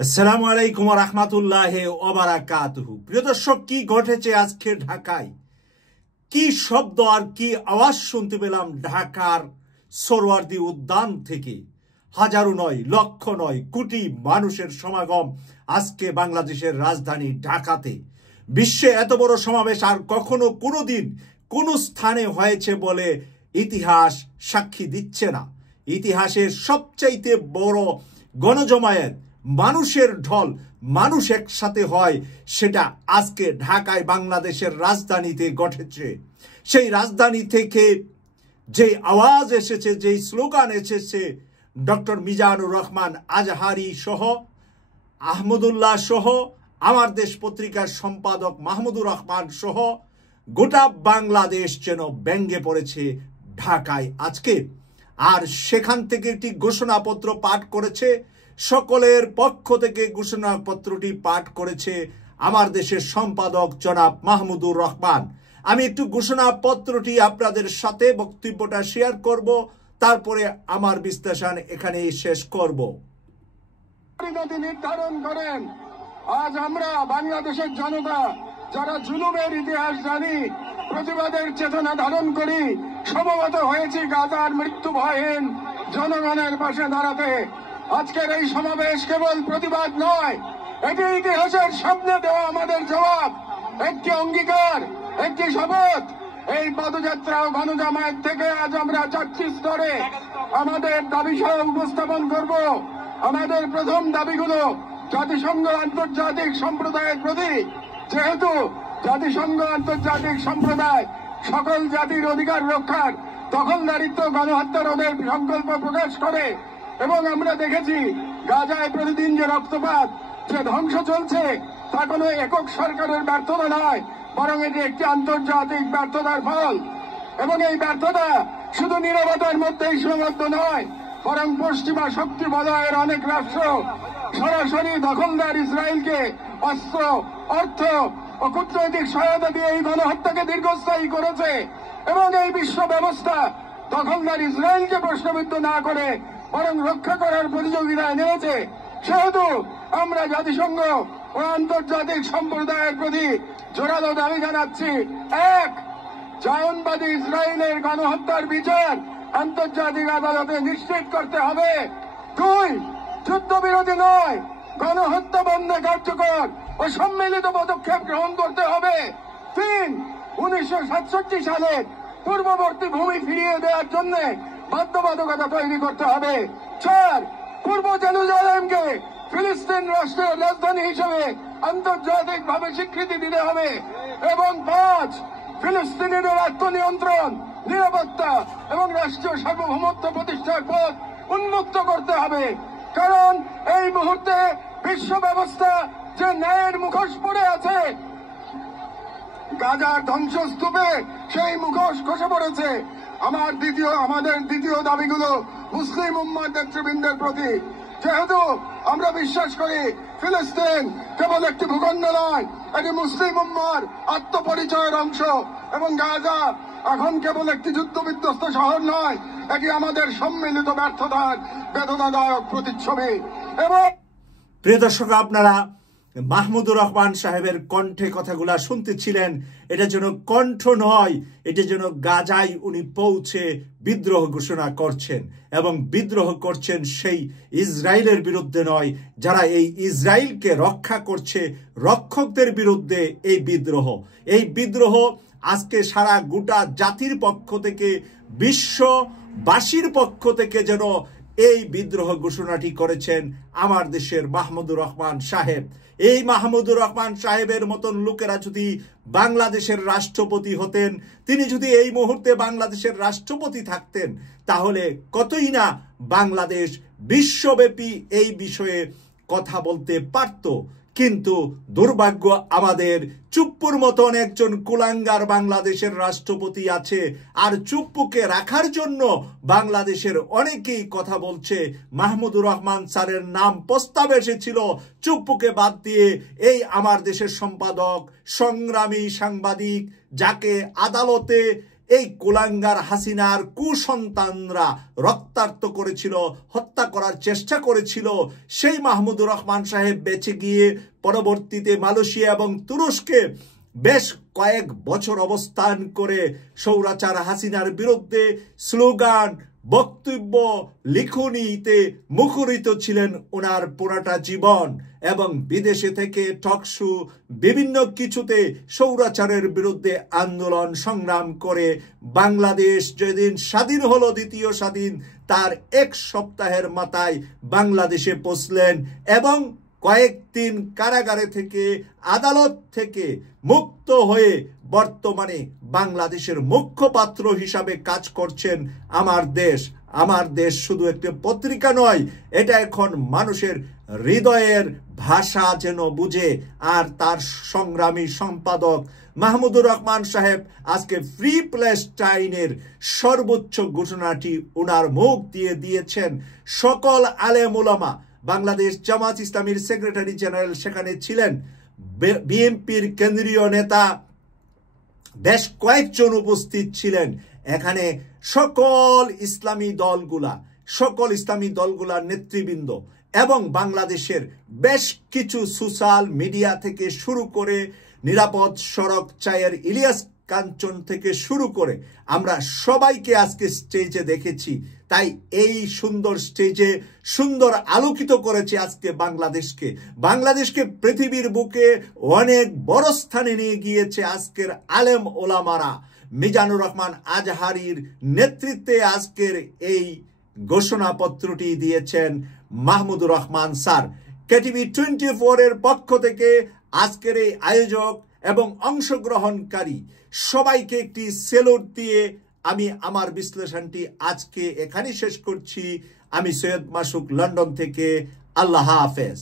আসসালামু আলাইকুম ওয়া রাহমাতুল্লাহি ওয়া বারাকাতুহু। প্রিয় দর্শক, কি ঘটেছে আজকে ঢাকায়? কি শব্দ আর কি আওয়াজ শুনতে পেলাম ঢাকার সোহরাওয়ার্দী উদ্যান থেকে? হাজারো নয়, লক্ষ নয়, কোটি মানুষের সমাগম আজকে বাংলাদেশের রাজধানী ঢাকাতে। বিশ্বে এত বড় সমাবেশ আর কখনো কোনোদিন কোনো স্থানে হয়েছে বলে ইতিহাস সাক্ষী দিচ্ছে না। ইতিহাসের সবচাইতে বড় গণজমায়েত, মানুষের ঢল, মানুষ একসাথে হয়, সেটা আজকে ঢাকায় বাংলাদেশের রাজধানীতে ঘটেছে। সেই রাজধানী থেকে যে আওয়াজ এসেছে, যে স্লোগান এসেছে, ডক্টর মিজানুর রহমান আজহারি সহ, আহমদুল্লাহ সহ, আমার দেশ পত্রিকার সম্পাদক মাহমুদুর রহমান সহ গোটা বাংলাদেশ যেন ব্যঙ্গে পড়েছে ঢাকায় আজকে। আর সেখান থেকে একটি ঘোষণাপত্র পাঠ করেছে, সকলের পক্ষ থেকে ঘোষণাপত্রটি পাঠ করেছে আমার দেশের সম্পাদক জনাব মাহমুদুর রহমান। আমি একটু ঘোষণাপত্রটি আপনাদের সাথে বক্তব্যটা শেয়ার করব, তারপরে আমার বিশ্লেষণ এখানেই শেষ করব। নির্ধারণ করেন আজ আমরা বাংলাদেশের জনতা যারা জুলুমের ইতিহাস জানি, প্রতিবাদের চেতনা ধারণ করি, সমবেত হয়েছি গাজার মৃত্যু ভয়হীন জনগণের পাশে দাঁড়াতে। আজকের এই সমাবেশ কেবল প্রতিবাদ নয়, এটি ইতিহাসের সামনে দেওয়া আমাদের জবাব, একটি অঙ্গীকার, একটি শপথ। এই পদযাত্রা ও গণজামায়াত থেকে আজ আমরা 4টি স্তরে আমাদের দাবি সহ উপস্থাপন করব। আমাদের প্রথম দাবিগুলো জাতিসংঘ আন্তর্জাতিক সম্প্রদায়ের প্রতি, যেহেতু জাতিসংঘ আন্তর্জাতিক সম্প্রদায় সকল জাতির অধিকার রক্ষার, দখলদারিত্ব, গণহত্যা রোধের সংকল্প প্রকাশ করে, এবং আমরা দেখেছি গাজায় প্রতিদিন যে রক্তপাত, যে ধ্বংস চলছে, তা কোনো একক সরকারের ব্যর্থতা নয়, বরং এটি একটি আন্তর্জাতিক ব্যর্থতার ফল। এবং এই ব্যর্থতা শুধু নীরবতার মধ্যেই সীমাবদ্ধ নয়, বরং পশ্চিমা শক্তি বলয়ের অনেক রাষ্ট্র সরাসরি দখলদার ইসরায়েলকে অস্ত্র, অর্থ ও কূটনৈতিক সহায়তা দিয়ে এই গণহত্যাকে দীর্ঘস্থায়ী করেছে। এবং এই বিশ্ব ব্যবস্থা দখলদার ইসরায়েলকে প্রশ্নবিদ্ধ না করে বরং রক্ষা করার প্রতিযোগিতায় নেমেছে। সেহেতু আমরা জাতিসংঘ ও আন্তর্জাতিক সম্প্রদায়ের প্রতি জোরালো দাবি জানাচ্ছি: 1. জায়নবাদী ইসরায়েলের গণহত্যার বিচার আন্তর্জাতিক আদালতে নিশ্চিত করতে হবে। 2. যুদ্ধবিরতি নয়, গণহত্যা বন্ধে কার্যকর ও সম্মিলিত পদক্ষেপ গ্রহণ করতে হবে। 3. 1967 সালে পূর্ববর্তী ভূমি ফিরিয়ে দেওয়ার জন্য বাধ্যবাধকতা তৈরি করতে হবে। 4. পূর্ব জেরুজালেমকে ফিলিস্তিন রাষ্ট্রের রাজধানী হিসেবে আন্তর্জাতিকভাবে স্বীকৃতি দিতে হবে। এবং 5. ফিলিস্তিনিদের আত্মনিয়ন্ত্রণ, নিরাপত্তা এবং রাষ্ট্রীয় সার্বভৌমত্ব প্রতিষ্ঠার পথ উন্মুক্ত করতে হবে। কারণ এই মুহূর্তে বিশ্ব ব্যবস্থা যে ন্যায়ের মুখোশ পড়ে আছে, গাজার ধ্বংসস্তূপে সেই মুখোশ খসে পড়েছে। আমাদের দ্বিতীয় দাবিগুলো মুসলিম উম্মার নেতৃবৃন্দের প্রতি। যেহেতু আমরা বিশ্বাস করি ফিলিস্তিন কেবল একটি ভূখণ্ড নয়, এটি মুসলিম উম্মার আত্মপরিচয়ের অংশ, এবং গাজা এখন কেবল একটি যুদ্ধবিধ্বস্ত শহর নয়, এটি আমাদের সম্মিলিত ব্যর্থতার বেদনাদায়ক প্রতিচ্ছবি। এবং প্রিয় দর্শক, আপনারা মাহমুদুর রহমান সাহেবের কণ্ঠে কথাগুলা শুনতেছিলেন। এটা যেন কণ্ঠ নয়, এটা যেন গাজায় উনি পৌঁছে বিদ্রোহ ঘোষণা করছেন, এবং বিদ্রোহ করছেন সেই ইসরায়েলের বিরুদ্ধে নয়, যারা এই ইসরায়েলকে রক্ষা করছে, রক্ষকদের বিরুদ্ধে এই বিদ্রোহ। এই বিদ্রোহ আজকে সারা গোটা জাতির পক্ষ থেকে, বিশ্ববাসীর পক্ষ থেকে যেন এই বিদ্রোহ ঘোষণাটি করেছেন আমার দেশের মাহমুদুর রহমান সাহেব। এই মাহমুদুর রহমান সাহেবের মতন লোকেরা যদি বাংলাদেশের রাষ্ট্রপতি হতেন, তিনি যদি এই মুহূর্তে বাংলাদেশের রাষ্ট্রপতি থাকতেন, তাহলে কতই না বাংলাদেশ বিশ্বব্যাপী এই বিষয়ে কথা বলতে পারত। কিন্তু দুর্ভাগ্য, আমাদের চুপ্পুর মতন একজন কুলাঙ্গার বাংলাদেশের রাষ্ট্রপতি আছে, আর চুপ্পুকে রাখার জন্য বাংলাদেশের অনেকেই কথা বলছে। মাহমুদুর রহমান স্যারের নাম প্রস্তাব এসেছিল, চুপ্পুকে বাদ দিয়ে এই আমার দেশের সম্পাদক, সংগ্রামী সাংবাদিক, যাকে আদালতে এই কুলাঙ্গার হাসিনার কুসন্তানরা রক্তাক্ত করেছিল, হত্যা করার চেষ্টা করেছিল, সেই মাহমুদুর রহমান সাহেব বেঁচে গিয়ে পরবর্তীতে মালয়েশিয়া এবং তুরস্কে বেশ কয়েক বছর অবস্থান করে স্বৈরাচার হাসিনার বিরুদ্ধে স্লোগান, বক্তব্য, লিখনীতে মুখরিত ছিলেন ওনার পুরাটা জীবন। এবং বিদেশে থেকে টকশো বিভিন্ন কিছুতে স্বৈরাচারের বিরুদ্ধে আন্দোলন সংগ্রাম করে বাংলাদেশ যেদিন স্বাধীন হলো, দ্বিতীয় স্বাধীন, তার এক সপ্তাহের মাথায় বাংলাদেশে পৌঁছলেন এবং কয়েকদিন কারাগারে থেকে, আদালত থেকে মুক্ত হয়ে বর্তমানে বাংলাদেশের মুখপাত্র হিসাবে কাজ করছেন। আমার দেশ শুধু একটি পত্রিকা নয়, এটা এখন মানুষের হৃদয়ের ভাষা যেন বুঝে। আর তার সংগ্রামী সম্পাদক মাহমুদুর রহমান সাহেব আজকে ফ্রি প্যালেস্টাইনের সর্বোচ্চ ঘোষণাটি ওনার মুখ দিয়ে দিয়েছেন। সকল আলেম ওলামা, বাংলাদেশ জামাত ইসলামীর সেক্রেটারি জেনারেল সেখানে ছিলেন, বিএনপির কেন্দ্রীয় নেতা বেশ কয়েকজন উপস্থিত ছিলেন। এখানে সকল ইসলামী দলগুলার নেতৃবৃন্দ এবং বাংলাদেশের বেশ কিছু সোশ্যাল মিডিয়া থেকে শুরু করে নিরাপদ সড়ক চায়ের ইলিয়াস কাঞ্চন থেকে শুরু করে আমরা সবাইকে আজকে স্টেজে দেখেছি। তাই এই সুন্দর স্টেজে সুন্দর আলোকিত করেছে আজকে বাংলাদেশকে পৃথিবীর বুকে অনেক বড় স্থানে নিয়ে গিয়েছে আজকের আলেম ওলামারা। মিজানুর রহমান আজহারীর নেতৃত্বে আজকের এই ঘোষণাপত্রটি দিয়েছেন মাহমুদুর রহমান স্যার। কেটিভি 24 এর পক্ষ থেকে আজকের এই আয়োজক এবং অংশগ্রহণকারী সবাইকে একটি সেলুট দিয়ে আমি আমার বিশ্লেষণটি আজকে এখানেই শেষ করছি। আমি সৈয়দ মাসুক, লন্ডন থেকে। আল্লাহ হাফেজ।